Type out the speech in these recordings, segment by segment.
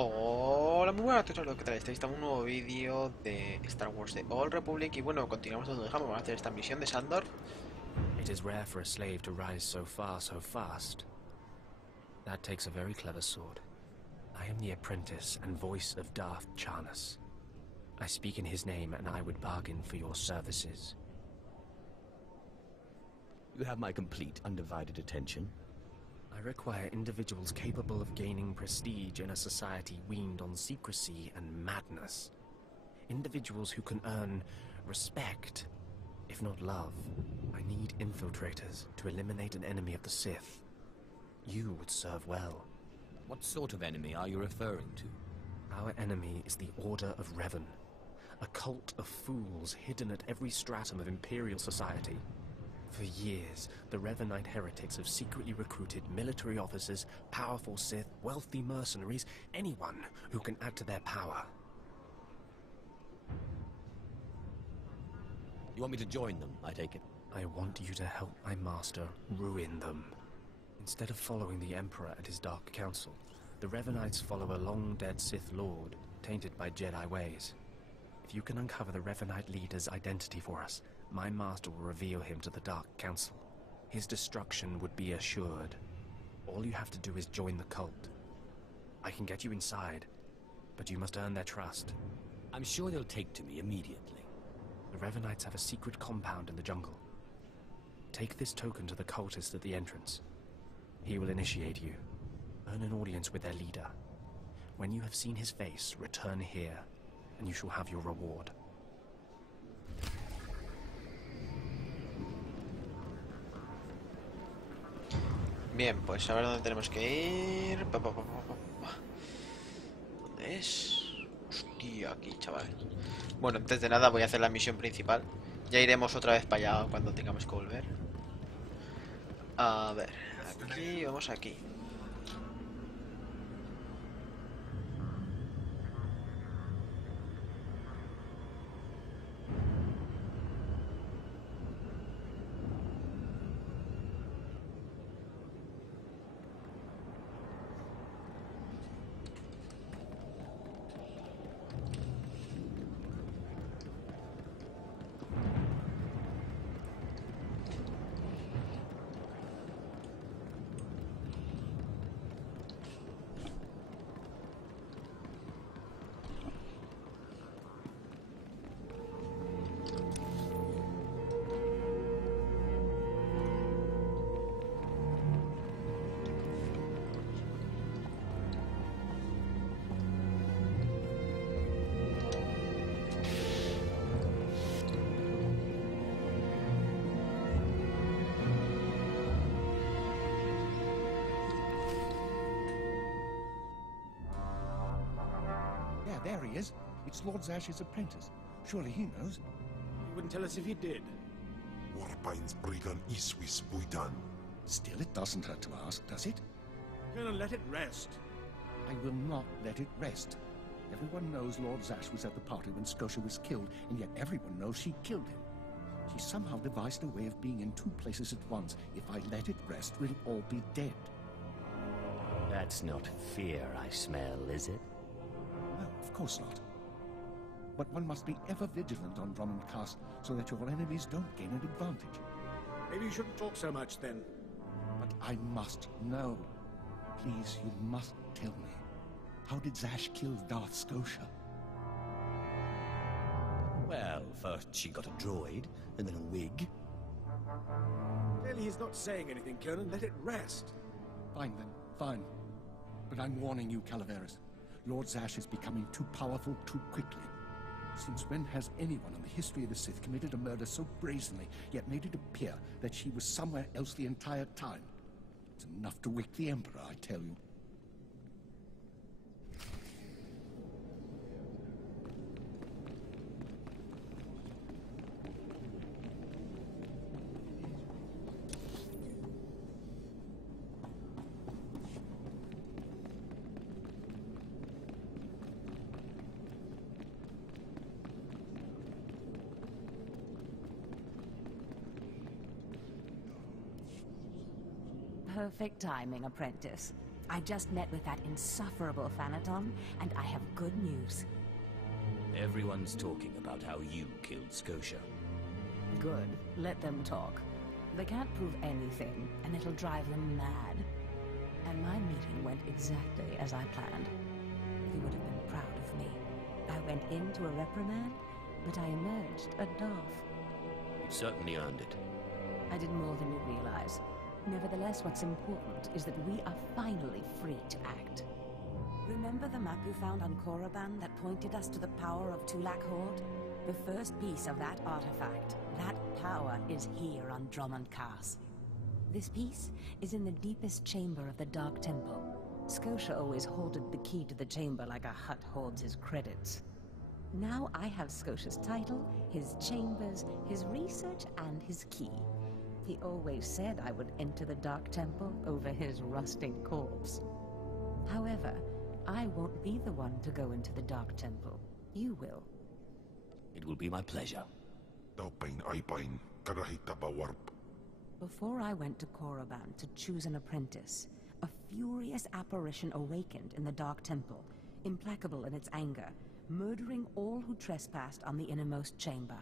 Hola, muy buenas a todos, ¿qué tal estáis? Estamos en un nuevo vídeo de Star Wars The Old Republic y bueno, continuamos donde dejamos, vamos a hacer esta misión de Sandor. It is rare for a slave to rise so far so fast. That takes a very clever sword. I am the apprentice and voice of Darth Charnas. I speak in his name and I would bargain for your services. You have my complete, undivided attention. I require individuals capable of gaining prestige in a society weaned on secrecy and madness. Individuals who can earn respect, if not love. I need infiltrators to eliminate an enemy of the Sith. You would serve well. What sort of enemy are you referring to? Our enemy is the Order of Revan, a cult of fools hidden at every stratum of Imperial society. For years, the Revanite heretics have secretly recruited military officers, powerful Sith, wealthy mercenaries, anyone who can add to their power. You want me to join them, I take it? I want you to help my master ruin them. Instead of following the Emperor at his Dark Council, the Revanites follow a long-dead Sith Lord, tainted by Jedi ways. If you can uncover the Revanite leader's identity for us, my master will reveal him to the Dark Council. His destruction would be assured. All you have to do is join the cult. I can get you inside, but you must earn their trust. I'm sure they'll take to me immediately. The Revanites have a secret compound in the jungle. Take this token to the cultist at the entrance. He will initiate you. Earn an audience with their leader. When you have seen his face, return here, and you shall have your reward. Bien, pues a ver dónde tenemos que ir. ¿Dónde es? Hostia, aquí, chaval. Bueno, antes de nada voy a hacer la misión principal. Ya iremos otra vez para allá cuando tengamos que volver. A ver, aquí, vamos aquí. There he is. It's Lord Zash's apprentice. Surely he knows. He wouldn't tell us if he did. Warpain's Brigan Iswis Buitan. Still, it doesn't hurt to ask, does it? Colonel, let it rest. I will not let it rest. Everyone knows Lord Zash was at the party when Scotia was killed, and yet everyone knows she killed him. She somehow devised a way of being in two places at once. If I let it rest, we'll all be dead. That's not fear I smell, is it? No, of course not. But one must be ever vigilant on Drummond Castle so that your enemies don't gain an advantage. Maybe you shouldn't talk so much then. But I must know. Please, you must tell me. How did Zash kill Darth Scotia? Well, first she got a droid, and then a wig. Clearly he's not saying anything, Colonel. Let it rest. Fine then, fine. But I'm warning you, Calaveras. Lord Zash is becoming too powerful too quickly. Since when has anyone in the history of the Sith committed a murder so brazenly, yet made it appear that she was somewhere else the entire time? It's enough to wake the Emperor, I tell you. Perfect timing, apprentice. I just met with that insufferable Thanaton, and I have good news. Everyone's talking about how you killed Scotia. Good. Let them talk. They can't prove anything, and it'll drive them mad. And my meeting went exactly as I planned. You would have been proud of me. I went into a reprimand, but I emerged a Darth. You certainly earned it. I did more than you realize. Nevertheless, what's important is that we are finally free to act. Remember the map you found on Korriban that pointed us to the power of Tulak Horde? The first piece of that artifact, that power is here on Drummond Cast. This piece is in the deepest chamber of the Dark Temple. Scotia always hoarded the key to the chamber like a Hutt hoards his credits. Now I have Scotia's title, his chambers, his research, and his key. He always said I would enter the Dark Temple over his rusting corpse. However, I won't be the one to go into the Dark Temple. You will. It will be my pleasure. Taupain aipain, karahita bawarp. Before I went to Korriban to choose an apprentice, a furious apparition awakened in the Dark Temple, implacable in its anger, murdering all who trespassed on the innermost chamber.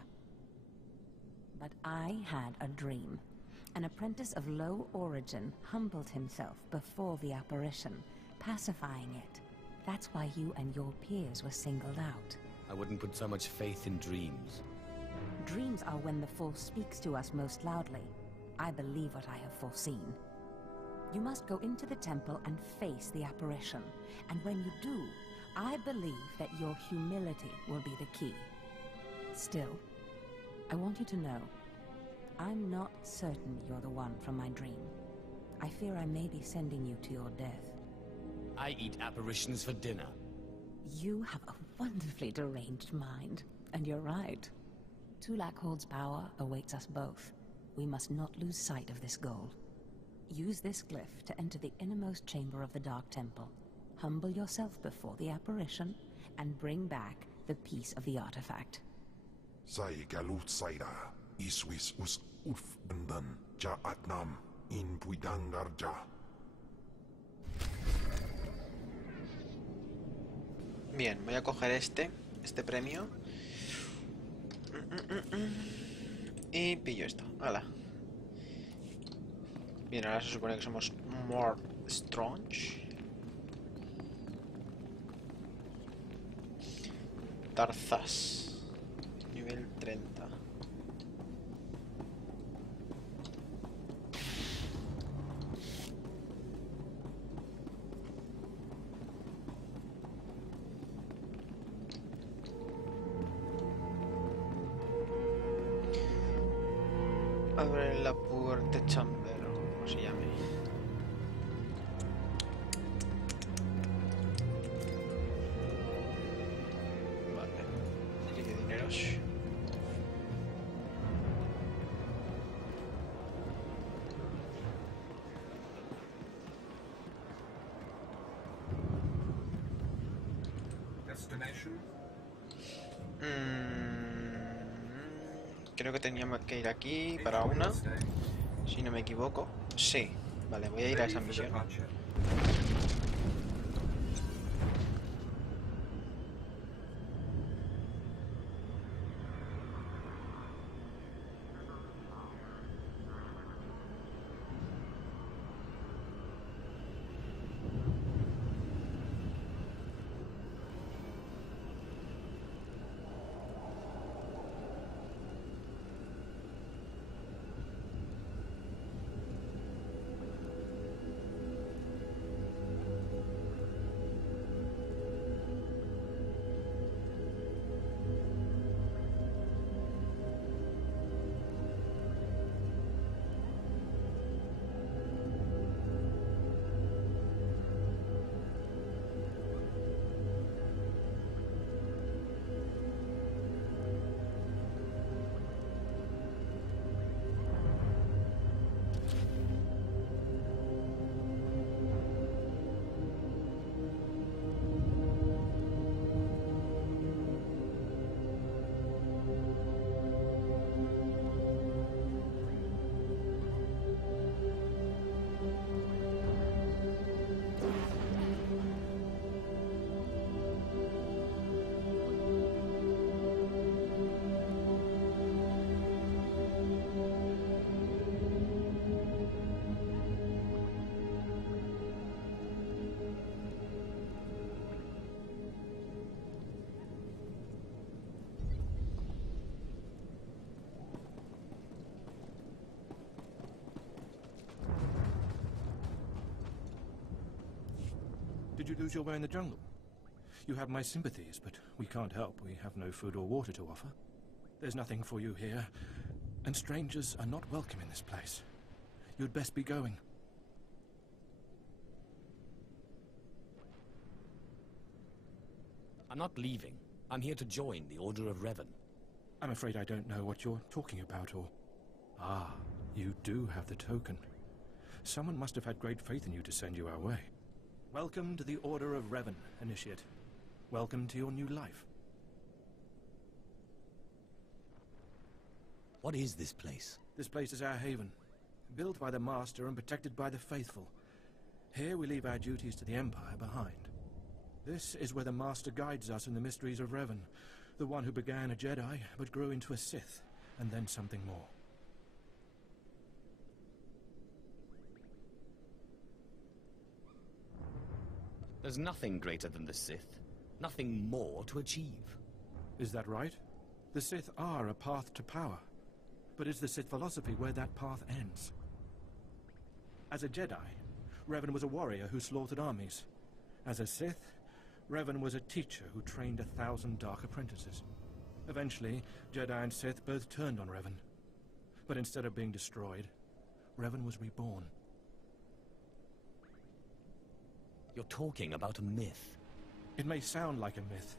But I had a dream. An apprentice of low origin humbled himself before the apparition, pacifying it. That's why you and your peers were singled out. I wouldn't put so much faith in dreams. Dreams are when the Force speaks to us most loudly. I believe what I have foreseen. You must go into the temple and face the apparition. And when you do, I believe that your humility will be the key. Still, I want you to know, I'm not certain you're the one from my dream. I fear I may be sending you to your death. I eat apparitions for dinner. You have a wonderfully deranged mind, and you're right. Tulak Horde's power awaits us both. We must not lose sight of this goal. Use this glyph to enter the innermost chamber of the Dark Temple. Humble yourself before the apparition, and bring back the piece of the artifact. Sai galut saira, iswis us uf bendan, ja atnam, in puidangarja. Bien, voy a coger este premio. Y pillo esto. Hala. Bien, ahora se supone que somos more strong. Tarzas. Nivel 30. Abre la puerta chamber, o como se llame. Vale. Aquí hay dineros. Creo que teníamos que ir aquí para una, si no me equivoco. Sí, vale, voy a ir a esa misión. Did you lose your way in the jungle? You have my sympathies, but we can't help. We have no food or water to offer. There's nothing for you here, and strangers are not welcome in this place. You'd best be going. I'm not leaving. I'm here to join the Order of Revan. I'm afraid I don't know what you're talking about, or... Ah, you do have the token. Someone must have had great faith in you to send you our way. Welcome to the Order of Revan, Initiate. Welcome to your new life. What is this place? This place is our haven, built by the Master and protected by the faithful. Here we leave our duties to the Empire behind. This is where the Master guides us in the mysteries of Revan, the one who began a Jedi but grew into a Sith, and then something more. There's nothing greater than the Sith. Nothing more to achieve. Is that right? The Sith are a path to power. But is the Sith philosophy where that path ends? As a Jedi, Revan was a warrior who slaughtered armies. As a Sith, Revan was a teacher who trained 1,000 dark apprentices. Eventually, Jedi and Sith both turned on Revan. But instead of being destroyed, Revan was reborn. You're talking about a myth. It may sound like a myth,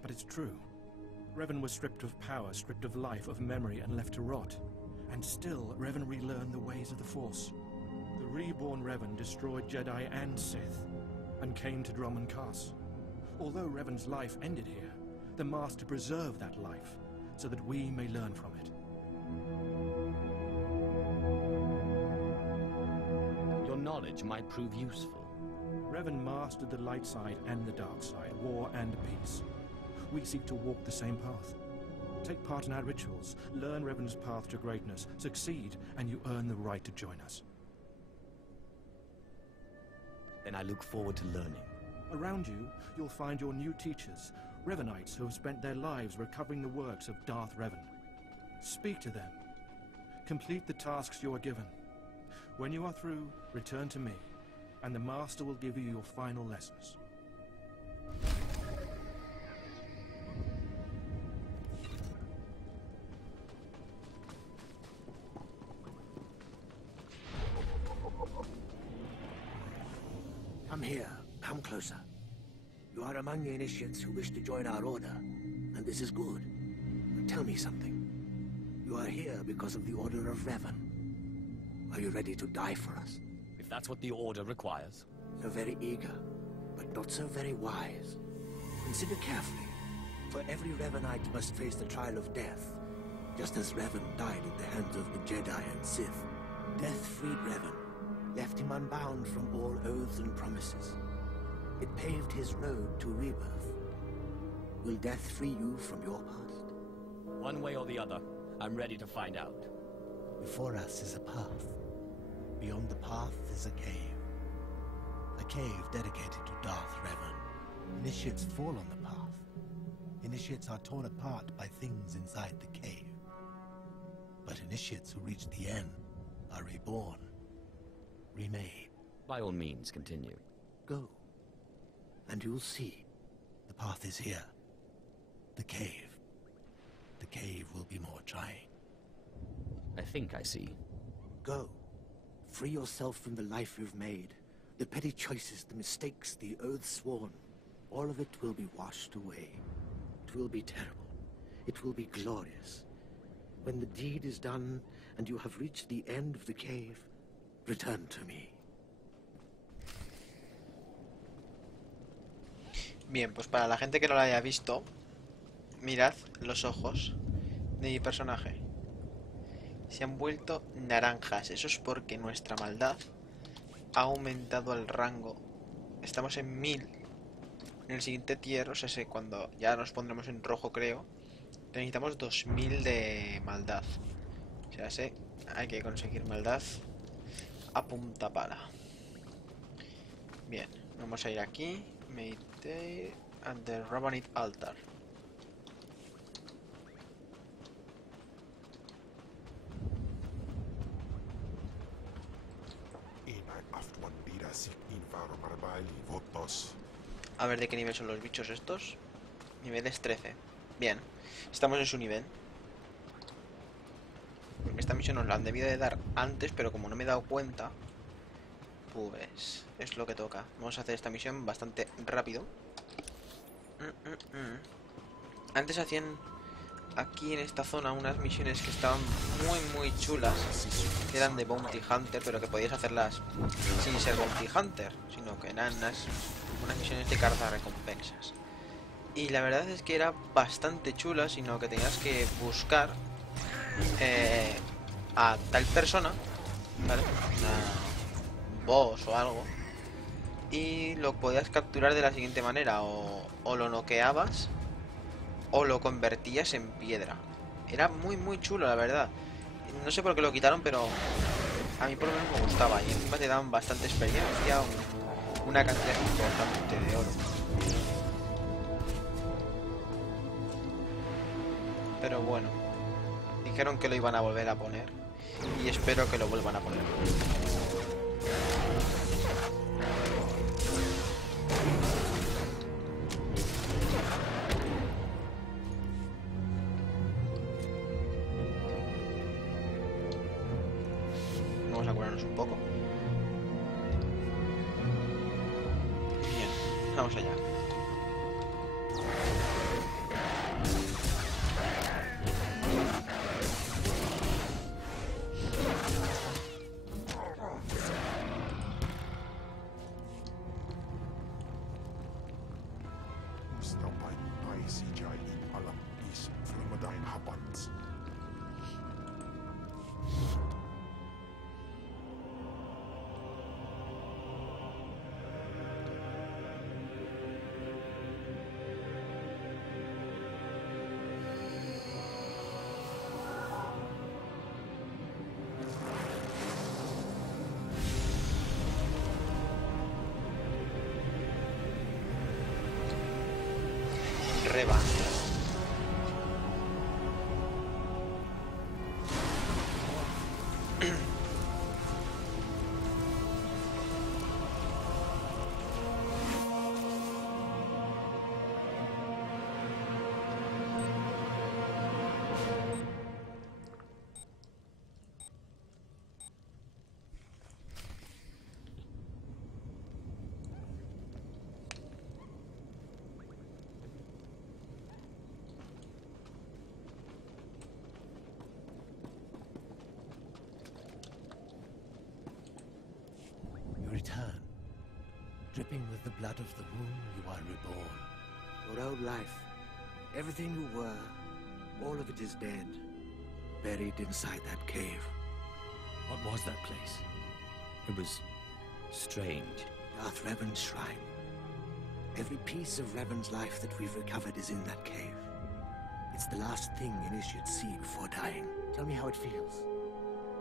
but it's true. Revan was stripped of power, stripped of life, of memory, and left to rot. And still, Revan relearned the ways of the Force. The reborn Revan destroyed Jedi and Sith, and came to Dromund Kaas. Although Revan's life ended here, the Master preserved that life, so that we may learn from it. Your knowledge might prove useful. Revan mastered the light side and the dark side, war and peace. We seek to walk the same path. Take part in our rituals, learn Revan's path to greatness, succeed, and you earn the right to join us. Then I look forward to learning. Around you, you'll find your new teachers, Revanites who have spent their lives recovering the works of Darth Revan. Speak to them. Complete the tasks you are given. When you are through, return to me, and the Master will give you your final lessons. Come here. Come closer. You are among the initiates who wish to join our order, and this is good. But tell me something. You are here because of the Order of Revan. Are you ready to die for us? If that's what the Order requires. So very eager, but not so very wise. Consider carefully, for every Revanite must face the trial of death, just as Revan died at the hands of the Jedi and Sith. Death freed Revan, left him unbound from all oaths and promises. It paved his road to rebirth. Will death free you from your past? One way or the other, I'm ready to find out. Before us is a path. Beyond the path is a cave. A cave dedicated to Darth Revan. Initiates fall on the path. Initiates are torn apart by things inside the cave. But initiates who reach the end are reborn, remade. By all means, continue. Go, and you'll see. The path is here. The cave. The cave will be more trying. I think I see. Go. Free yourself from the life you've made. The petty choices, the mistakes, the oaths sworn. All of it will be washed away. It will be terrible. It will be glorious. When the deed is done, and you have reached the end of the cave, return to me. Bien, pues para la gente que no lo haya visto, mirad los ojos de mi personaje. Se han vuelto naranjas. Eso es porque nuestra maldad ha aumentado el rango. Estamos en 1000. En el siguiente tier, o sea, cuando ya nos pondremos en rojo, creo, necesitamos 2000 de maldad. O sea, hay que conseguir maldad a punta pala. Bien, vamos a ir aquí. Meditate at the Rabbinate altar. Enää aftuan pidäsi invaaro marbaili vottaa Sos. A ver de qué nivel son los bichos estos. Nivel es 13. Bien. Estamos en su nivel. Porque esta misión nos la han debido de dar antes, pero como no me he dado cuenta, pues es lo que toca. Vamos a hacer esta misión bastante rápido. Antes hacían aquí en esta zona unas misiones que estaban muy chulas, que eran de Bounty Hunter, pero que podías hacerlas sin ser Bounty Hunter, sino que eran unas misiones de carta recompensas. Y la verdad es que era bastante chula, sino que tenías que buscar a tal persona, ¿vale? Una boss o algo, y lo podías capturar de la siguiente manera: o lo noqueabas o lo convertías en piedra. Era muy chulo, la verdad. No sé por qué lo quitaron, pero a mí por lo menos me gustaba. Y encima te daban bastante experiencia, una cantidad importante de oro. Pero bueno, dijeron que lo iban a volver a poner, y espero que lo vuelvan a poner. Vamos a curarnos un poco. Bien, vamos allá. Revan. Return. Dripping with the blood of the womb, you are reborn. Your old life, everything you were, all of it is dead, buried inside that cave. What was that place? It was strange. Darth Revan's shrine. Every piece of Revan's life that we've recovered is in that cave. It's the last thing initiates see before dying. Tell me how it feels.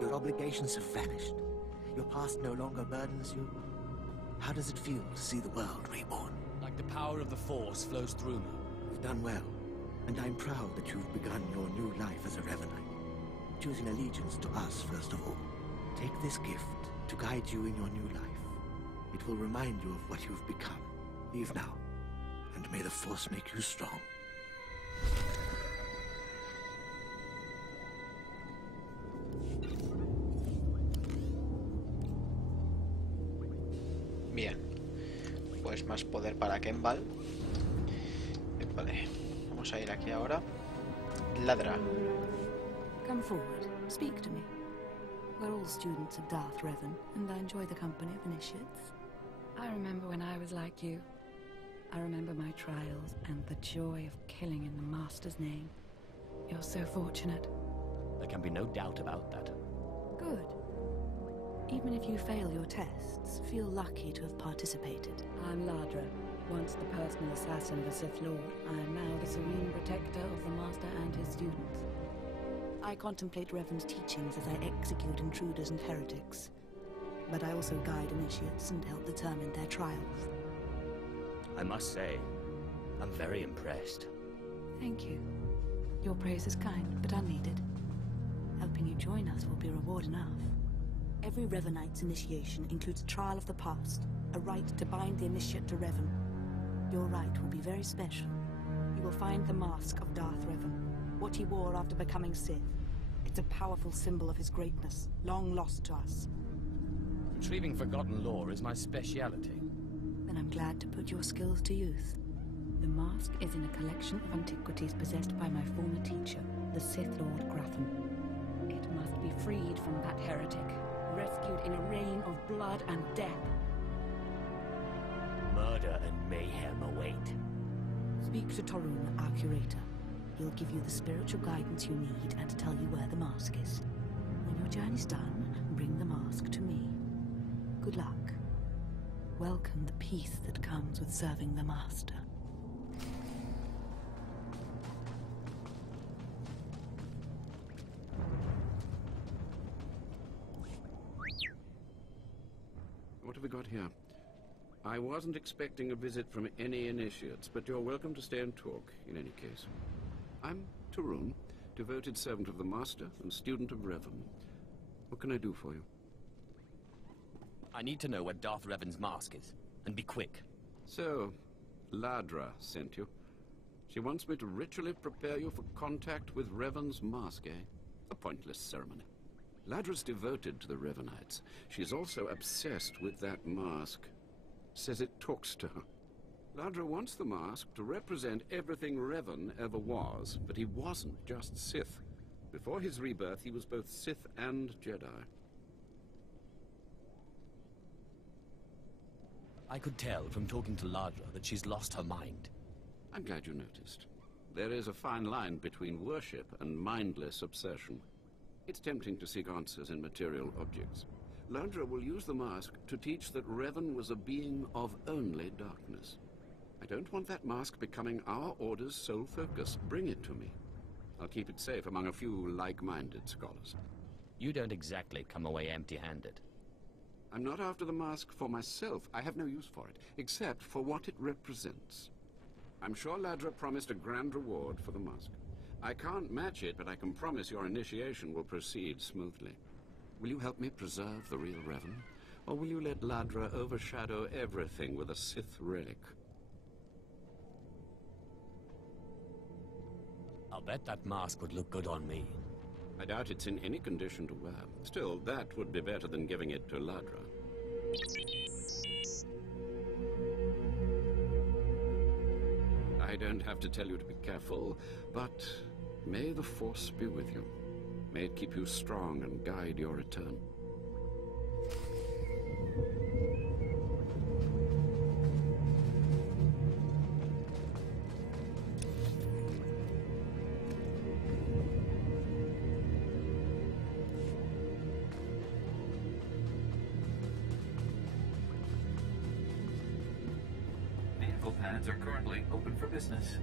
Your obligations have vanished. Your past no longer burdens you. How does it feel to see the world reborn? Like the power of the Force flows through me. You've done well, and I'm proud that you've begun your new life as a Revanite, choosing allegiance to us first of all. Take this gift to guide you in your new life. It will remind you of what you've become. Leave now, and may the Force make you strong. Bien, pues más poder para Kembal. Vale, vamos a ir aquí ahora. Ladra. Come forward. Speak to me. We're all students of Darth Revan, and I enjoy the company of initiates. I remember when I was like you. I remember my trials and the joy of killing in the Master's name. You're so fortunate. There can be no doubt about that. Good. Even if you fail your tests, feel lucky to have participated. I'm Ladra, once the personal assassin of the Sith Lord. I am now the serene protector of the Master and his students. I contemplate Revan's teachings as I execute intruders and heretics. But I also guide initiates and help determine their trials. I must say, I'm very impressed. Thank you. Your praise is kind, but unneeded. Helping you join us will be reward enough. Every Revanite's initiation includes a trial of the past, a rite to bind the initiate to Revan. Your rite will be very special. You will find the mask of Darth Revan, what he wore after becoming Sith. It's a powerful symbol of his greatness, long lost to us. Retrieving forgotten lore is my speciality. Then I'm glad to put your skills to use. The mask is in a collection of antiquities possessed by my former teacher, the Sith Lord Gratham. It must be freed from that heretic, rescued in a rain of blood and death. Murder and mayhem await. Speak to Torun, our curator. He'll give you the spiritual guidance you need and tell you where the mask is. When your journey's done, bring the mask to me. Good luck. Welcome the peace that comes with serving the Master. What have we got here? I wasn't expecting a visit from any initiates, but you're welcome to stay and talk, in any case. I'm Torun, devoted servant of the Master and student of Revan. What can I do for you? I need to know where Darth Revan's mask is, and be quick. So, Ladra sent you. She wants me to ritually prepare you for contact with Revan's mask, eh? A pointless ceremony. Ladra's devoted to the Revanites. She's also obsessed with that mask. Says it talks to her. Ladra wants the mask to represent everything Revan ever was, but he wasn't just Sith. Before his rebirth, he was both Sith and Jedi. I could tell from talking to Ladra that she's lost her mind. I'm glad you noticed. There is a fine line between worship and mindless obsession. It's tempting to seek answers in material objects. Ladra will use the mask to teach that Revan was a being of only darkness. I don't want that mask becoming our Order's sole focus. Bring it to me. I'll keep it safe among a few like-minded scholars. You don't exactly come away empty-handed. I'm not after the mask for myself. I have no use for it, except for what it represents. I'm sure Ladra promised a grand reward for the mask. I can't match it, but I can promise your initiation will proceed smoothly. Will you help me preserve the real Revan? Or will you let Ladra overshadow everything with a Sith relic? I'll bet that mask would look good on me. I doubt it's in any condition to wear. Still, that would be better than giving it to Ladra. I don't have to tell you to be careful, but may the Force be with you. May it keep you strong and guide your return. Vehicle pads are currently open for business.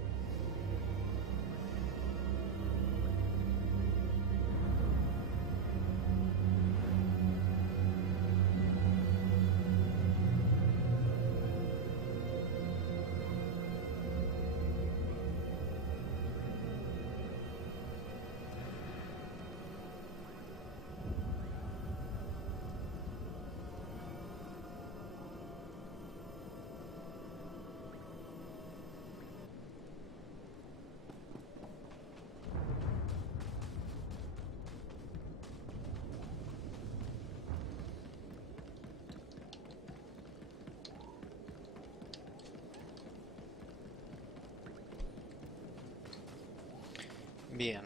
Bien.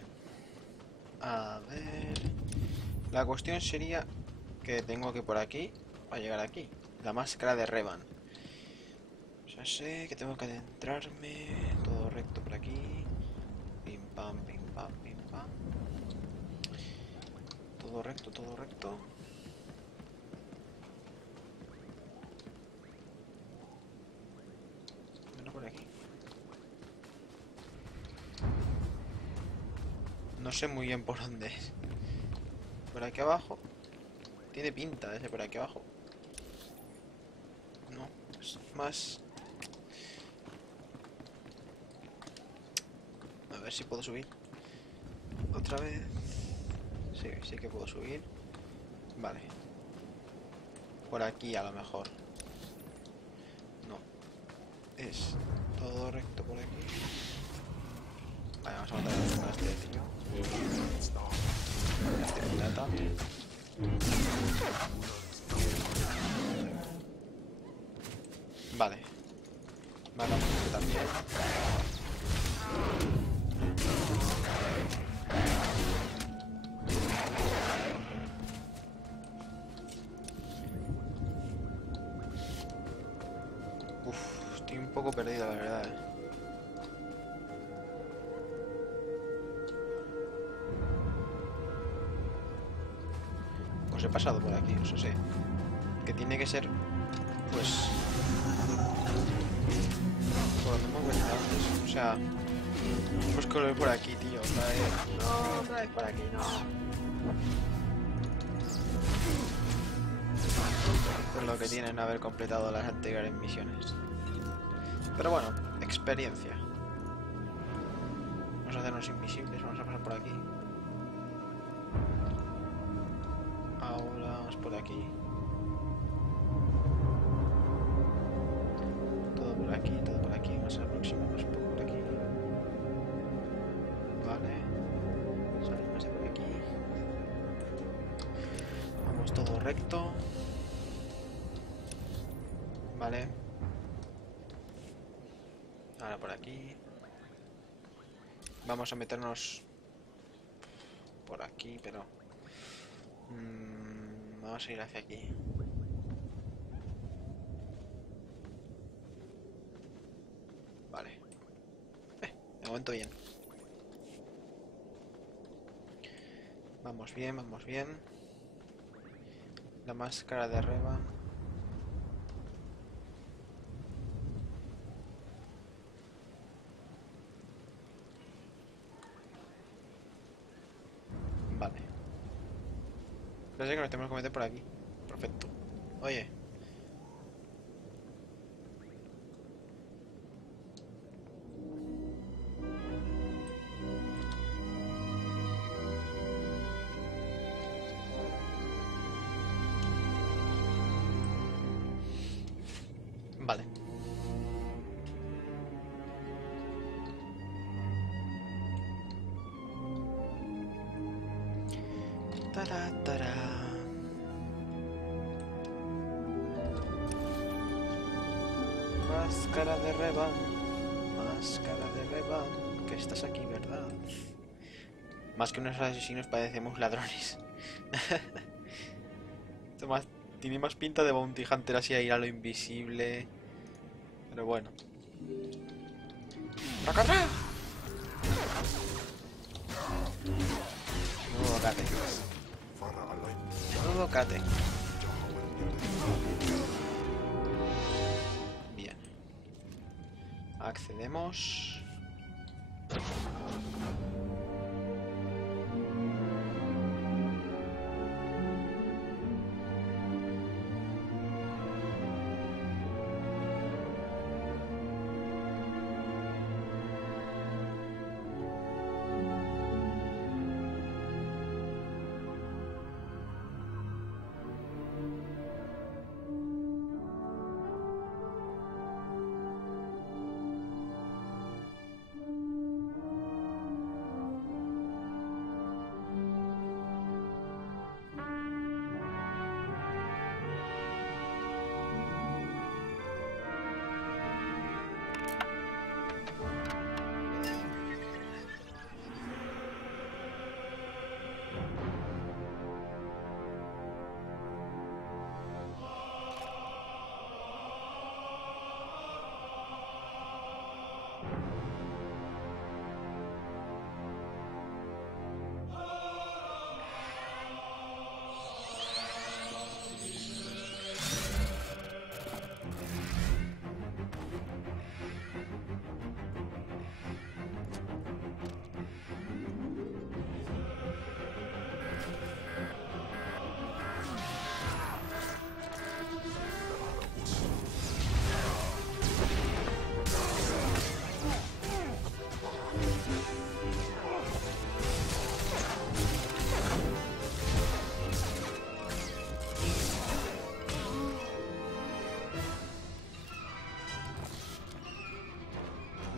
A ver... La cuestión sería que tengo que por aquí para llegar aquí. La máscara de Revan. Ya sé que tengo que adentrarme todo recto por aquí. Pim pam, pim pam, pim pam. Todo recto, todo recto. Bueno, por aquí. No sé muy bien por dónde es. Por aquí abajo. Tiene pinta ese por aquí abajo. No, es más... A ver si puedo subir. Otra vez. Sí, sí que puedo subir. Vale. Por aquí a lo mejor. No. Es todo recto por aquí. Vale, vamos a matar a este tío. Este pirata. Vale. Matamos a este también. Uf, estoy un poco perdido, la verdad. Pues he pasado por aquí, eso sí. Que tiene que ser, pues, por lo que hemos visto antes. O sea, tenemos que volver por aquí, tío. Otra vez. No, otra vez por aquí, no. Esto es lo que tienen haber completado las anteriores misiones. Pero bueno, experiencia. Vamos a hacernos invisibles, vamos a pasar por aquí. Ahora vamos por aquí. Todo por aquí, todo por aquí. Más aproximamos por aquí. Vale. Salimos de por aquí. Vamos todo recto. Vale. Ahora por aquí. Vamos a meternos por aquí, pero... vamos a ir hacia aquí. Vale. De momento bien. Vamos bien, vamos bien. La máscara de Revan. Vale. Parece que nos tenemos que meter por aquí. Perfecto. Oye. Vale. Tará, tará. Máscara de Revan. Máscara de Revan. Que estás aquí, ¿verdad? Más que unos asesinos parecemos ladrones. Tiene más pinta de Bounty Hunter así a ir a lo invisible. Pero bueno. ¡Racatra! Nuevo cate. Nuevo cate. Bien. Accedemos.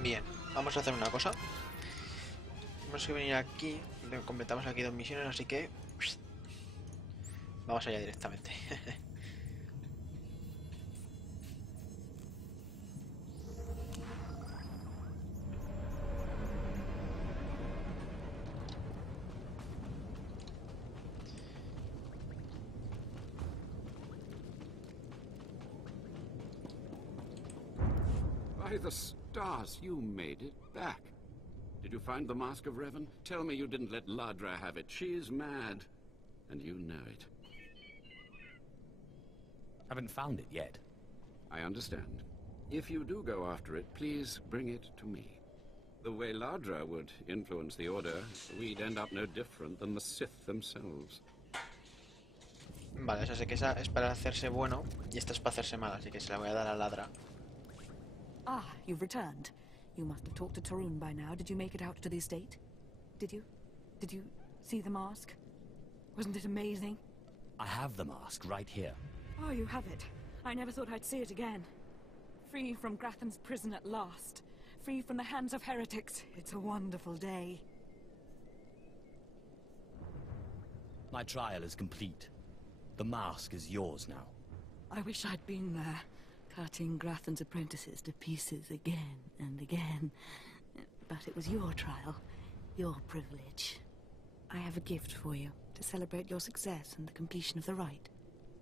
Bien, vamos a hacer una cosa. Vamos a venir aquí. Completamos aquí 2 misiones, así que... vamos allá directamente. By the stars, you made it back. Did you find the Mask of Revan? Tell me you didn't let Ladra have it. She's mad. And you know it. Haven't found it yet. I understand. If you do go after it, please bring it to me. The way Ladra would influence the Order, we'd end up no different than the Sith themselves. Vale, esa sé que esa es para hacerse bueno y esta es para hacerse mal, así que se la voy a dar a Ladra. Ah, you've returned. You must have talked to Tarun by now. Did you make it out to the estate? Did you? Did you see the mask? Wasn't it amazing? I have the mask right here. Oh, you have it. I never thought I'd see it again. Free from Gratham's prison at last. Free from the hands of heretics. It's a wonderful day. My trial is complete. The mask is yours now. I wish I'd been there, cutting Gratham's apprentices to pieces again and again. But it was your trial, your privilege. I have a gift for you, to celebrate your success and the completion of the rite.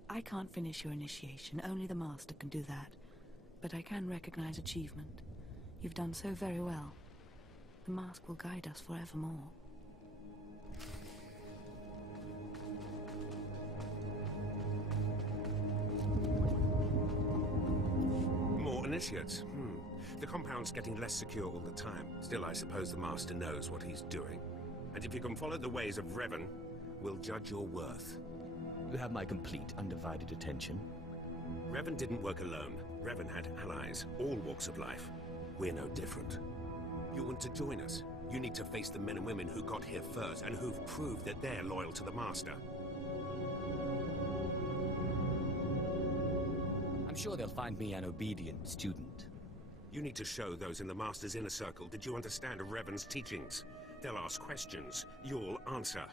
I can't finish your initiation, only the Master can do that. But I can recognize achievement. You've done so very well. The mask will guide us forevermore. More initiates. The compound's getting less secure all the time. Still, I suppose the Master knows what he's doing. And if you can follow the ways of Revan, we'll judge your worth. You have my complete, undivided attention. Revan didn't work alone. Revan had allies, all walks of life. We're no different. You want to join us? You need to face the men and women who got here first and who've proved that they're loyal to the Master. I'm sure they'll find me an obedient student. You need to show those in the Master's inner circle that you understand Revan's teachings. They'll ask questions. You'll answer.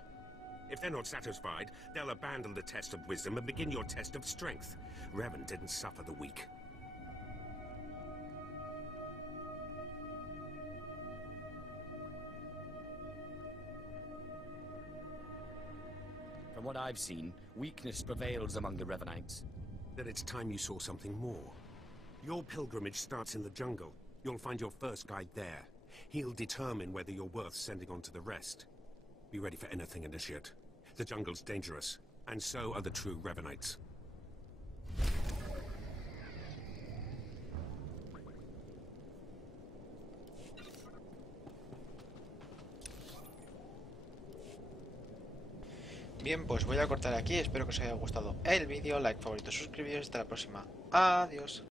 If they're not satisfied, they'll abandon the test of wisdom and begin your test of strength. Revan didn't suffer the weak. From what I've seen, weakness prevails among the Revanites. Then it's time you saw something more. Your pilgrimage starts in the jungle. You'll find your first guide there. He'll determine whether you're worth sending on to the rest. Be ready for anything, Initiate. The jungle's dangerous, and so are the true Revanites. Bien, pues voy a cortar aquí. Espero que os haya gustado el vídeo. Like, favorito, suscribiros. Hasta la próxima. Adiós.